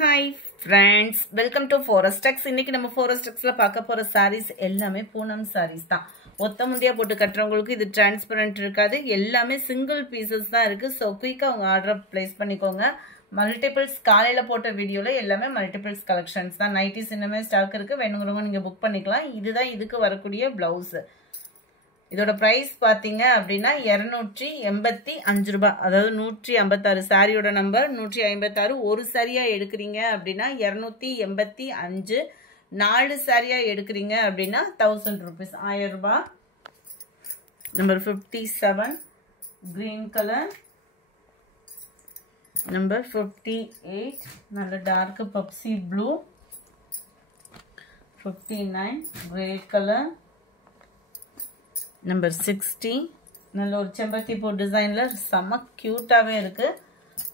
Hi friends, welcome to Forex இன்னைக்கு நம்ம Forexல பார்க்க போற sarees எல்லாமே பூனம் sarees தான். ஒத்த முந்தியா போட்டு கட்டறவங்களுக்கு இது டிரான்ஸ்பரண்ட் இருக்காது. எல்லாமே சிங்கிள் பீசஸ் தான் இருக்கு. சோ குயிக்கா உங்க ஆர்டர் பிளேஸ் பண்ணிக்கோங்க. மல்டிபிள்ஸ் காலையில போட்ட வீடியோல எல்லாமே மல்டிபிள்ஸ் கலெக்ஷன்ஸ் தான். நைட்டிஸ் இன்னமே ஸ்டாக் இருக்கு. வேணும்ங்கறவங்க நீங்க புக் பண்ணிக்கலாம். இதுதான் இதுக்கு வரக்கூடிய ப்ளவுஸ். இதோட பிரைஸ் பாத்தீங்க அப்படினா 285 ரூபாய். அதாவது 156 சாரியோட நம்பர் 156. ஒரு சாரியா எடுக்குறீங்க அப்படினா 285. 4 சாரியா எடுக்குறீங்க அப்படினா 1000 rupees 1000 ரூபாய். Number 57 green color. நம்பர் 58 நல்ல dark Pepsi blue. 59 grey color. Number 60 நல்ல ஒரு செம்பத்தி பூ டிசைன்ல செம கியூட்டாவே இருக்கு.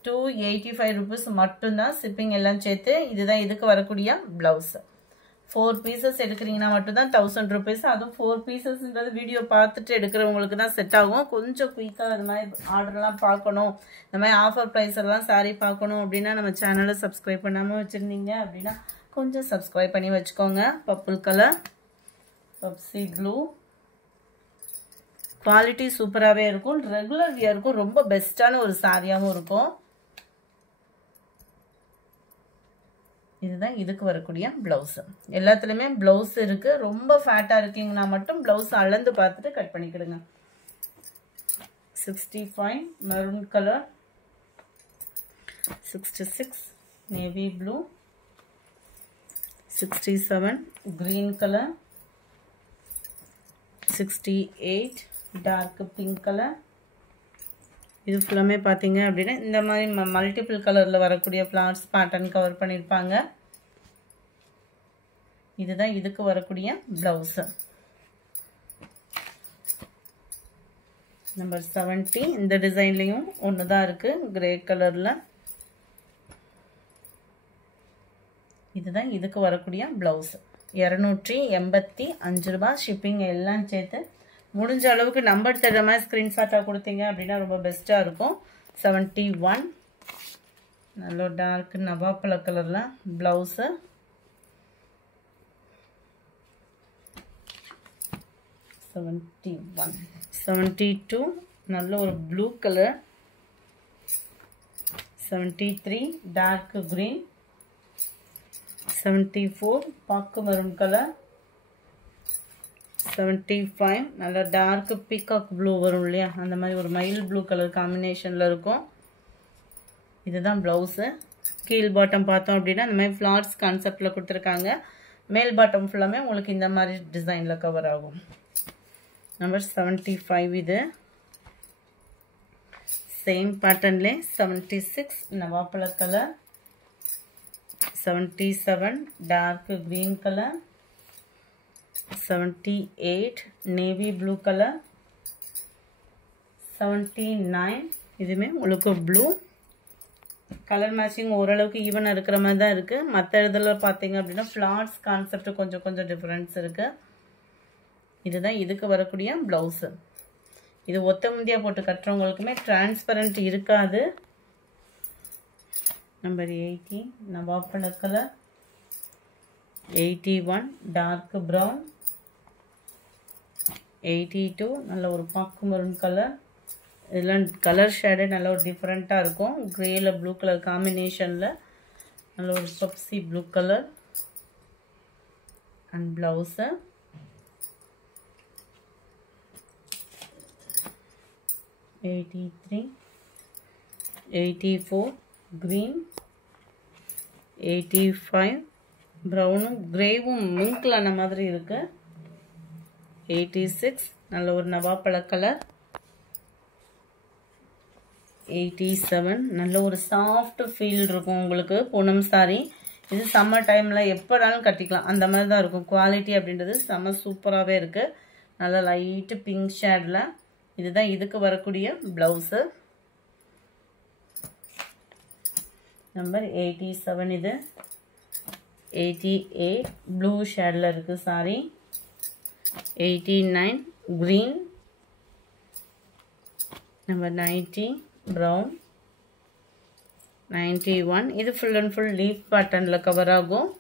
285 rupees மட்டும் தான். ஷிப்பிங் எல்லாம் சேர்த்து. இதுதான் இதுக்கு வரக்கூடிய பிளவுஸ். 4 பீசஸ் எடுக்கிறீங்கன்னா மட்டும் தான் 1000 rupees. அதுவும் 4 பீசஸ்ன்றது வீடியோ பார்த்துட்டு எடுக்கிறவங்களுக்கு தான் செட் ஆகும். கொஞ்சம் குயிக்கா அது மாதிரி ஆர்டர்லாம் பார்க்கணும், இந்த மாதிரி ஆஃபர் பிரைஸ் எல்லாம் சாரி பார்க்கணும் அப்படின்னா நம்ம சேனலை சப்ஸ்கிரைப் பண்ணாம வச்சிருந்தீங்க அப்படின்னா கொஞ்சம் சப்ஸ்கிரைப் பண்ணி வச்சுக்கோங்க. Purple colour, Pepsi blue. Quality சூப்பராகவே இருக்கும். ரெகுலர் வியருக்கும் ரொம்ப பெஸ்டான ஒரு சாரியாகவும் இருக்கும். இதுதான் இதுக்கு வரக்கூடிய பிளவுஸ். எல்லாத்துலயுமே பிளவுஸ் இருக்கு. ரொம்ப ஃபேட்டா இருக்கீங்கன்னா மட்டும் பிளவுஸ் அளந்து பார்த்துட்டு கட் பண்ணிக்கிடுங்க. 65 maroon colour. 66 navy blue. 67 green colour. 68 dark pink colour. இது ஃபுல்லாமே பார்த்தீங்க அப்படின்னா இந்த மாதிரி மல்டிபிள் கலரில் வரக்கூடிய ஃப்ளவர்ஸ் பேட்டர்ன் கவர் பண்ணியிருப்பாங்க. இதுதான் இதுக்கு வரக்கூடிய பிளவுஸ். நம்பர் 70 இந்த டிசைன்லையும் ஒன்று தான் இருக்கு, கிரே கலரில். இதுதான் இதுக்கு வரக்கூடிய பிளவுஸ். 285 ரூபாய். ஷிப்பிங் எல்லாம் சேர்த்து. முடிஞ்ச அளவுக்கு நம்பர் தர மாதிரி ஸ்கிரீன்ஷாட்டாக கொடுத்தீங்க அப்படின்னா ரொம்ப பெஸ்ட்டாக இருக்கும். 71 நல்ல டார்க் நவாப்பழ கலரில் ப்ளவுஸு. 71 72 நல்ல ஒரு ப்ளூ கலர். 73 dark green. 74 பாக்கு மெரூன் கலர். 75 நல்ல டார்க் பீகாக் ப்ளூ வரும் இல்லையா, அந்த மாதிரி ஒரு மைல் ப்ளூ கலர் காம்பினேஷனில் இருக்கும். இதுதான் ப்ளவுஸு. கீழ் பாட்டம் பார்த்தோம் அப்படின்னா இந்த மாதிரி ஃப்ளார்ஸ் கான்செப்டில் கொடுத்துருக்காங்க. மேல் பாட்டம் ஃபுல்லாமே உங்களுக்கு இந்த மாதிரி டிசைனில் கவர் ஆகும். நம்பர் 75 இது. சேம் பேட்டர்ன்லே 76 நவாப்பழ colour. 77 dark green colour. 78 navy blue colour. 79 இதுவுமே உங்களுக்கு ப்ளூ கலர் மேட்சிங் ஓரளவுக்கு ஈவனாக இருக்கிற மாதிரி தான் இருக்கு. மற்ற இதில் பார்த்தீங்க அப்படின்னா ஃப்ளார்ஸ் கான்செப்ட் கொஞ்சம் கொஞ்சம் டிஃப்ரென்ஸ் இருக்கு. இதுதான் இதுக்கு வரக்கூடிய பிளவுஸ். இது ஒத்த முந்தியா போட்டு கட்டுறவங்களுக்குமே டிரான்ஸ்பரண்ட் இருக்காது. நம்பர் 80 நவாப்பழ கலர். 81 dark brown. 82 நல்ல ஒரு பாக்கு மெரூன் கலர். இதெல்லாம் கலர் ஷேடு நல்ல ஒரு டிஃப்ரெண்ட்டாக இருக்கும். கிரேல ப்ளூ கலர் காம்பினேஷனில் நல்ல ஒரு Pepsi blue colour and blouse. 83 84 green. 85 ப்ரௌனும் கிரேவும் மிங்கில் ஆன மாதிரி இருக்கு. 86 நல்ல ஒரு நவாப்பழ கலர். 87 நல்ல ஒரு சாஃப்ட் ஃபீல் இருக்கும் உங்களுக்கு. பூனம் சாரி இது சம்மர் டைம்ல எப்போனாலும் கட்டிக்கலாம், அந்த மாதிரி தான் இருக்கும். குவாலிட்டி அப்படின்றது செம்ம சூப்பராகவே இருக்கு. நல்ல லைட்டு பிங்க் ஷேட்ல. இதுதான் இதுக்கு வரக்கூடிய பிளவுஸு. நம்பர் 87 இது. 88 ப்ளூ ஷேடில் இருக்குது சாரி. 89 green. Number 90 brown. 91. இது full and full leaf patternல cover ஆகும்.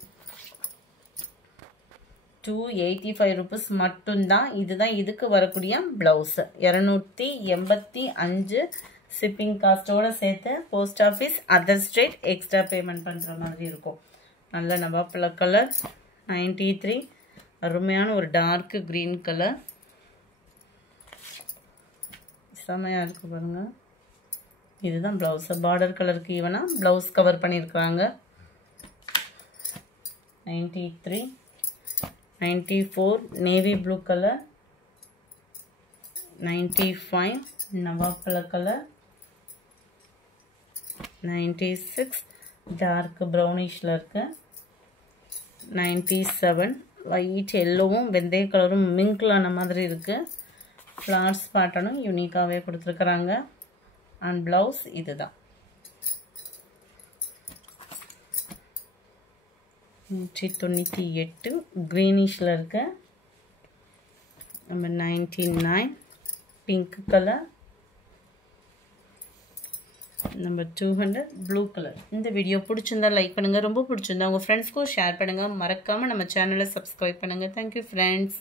285 rupees மட்டும்தான். இதுதான் இதுக்கு வரக்கூடிய blouse. 285 shipping cost ஓட சேர்த்து post office other state extra payment பண்ற மாதிரி இருக்கும். நல்ல நவாப்பழ கலர். 93. அருமையான ஒரு டார்க் கிரீன் கலர். செமையா இருக்கு பாருங்க. இதுதான் blouse. border கலருக்கு ஈவனா blouse கவர் பண்ணிருக்காங்க. 93. 94 navy blue color. 95 நவாப்பழ கலர். 96 dark brownish இருக்கு. 97 white yellowவும் வெந்தய கலரும் மிங்க்லான மாதிரி இருக்கு. flowers patternம் யூனிக்காவே கொடுத்திருக்காங்க. and blouse இதுதான். 198 greenishல இருக்கு. number 99 pink color. number 200 blue color. இந்த வீடியோ பிடிச்சிருந்தா லைக் பண்ணுங்க. ரொம்ப பிடிச்சிருந்தா உங்க ஃப்ரெண்ட்ஸ்க்கு ஷேர் பண்ணுங்க. மறக்காம நம்ம சேனலை சப்ஸ்கிரைப் பண்ணுங்க. Thank you friends.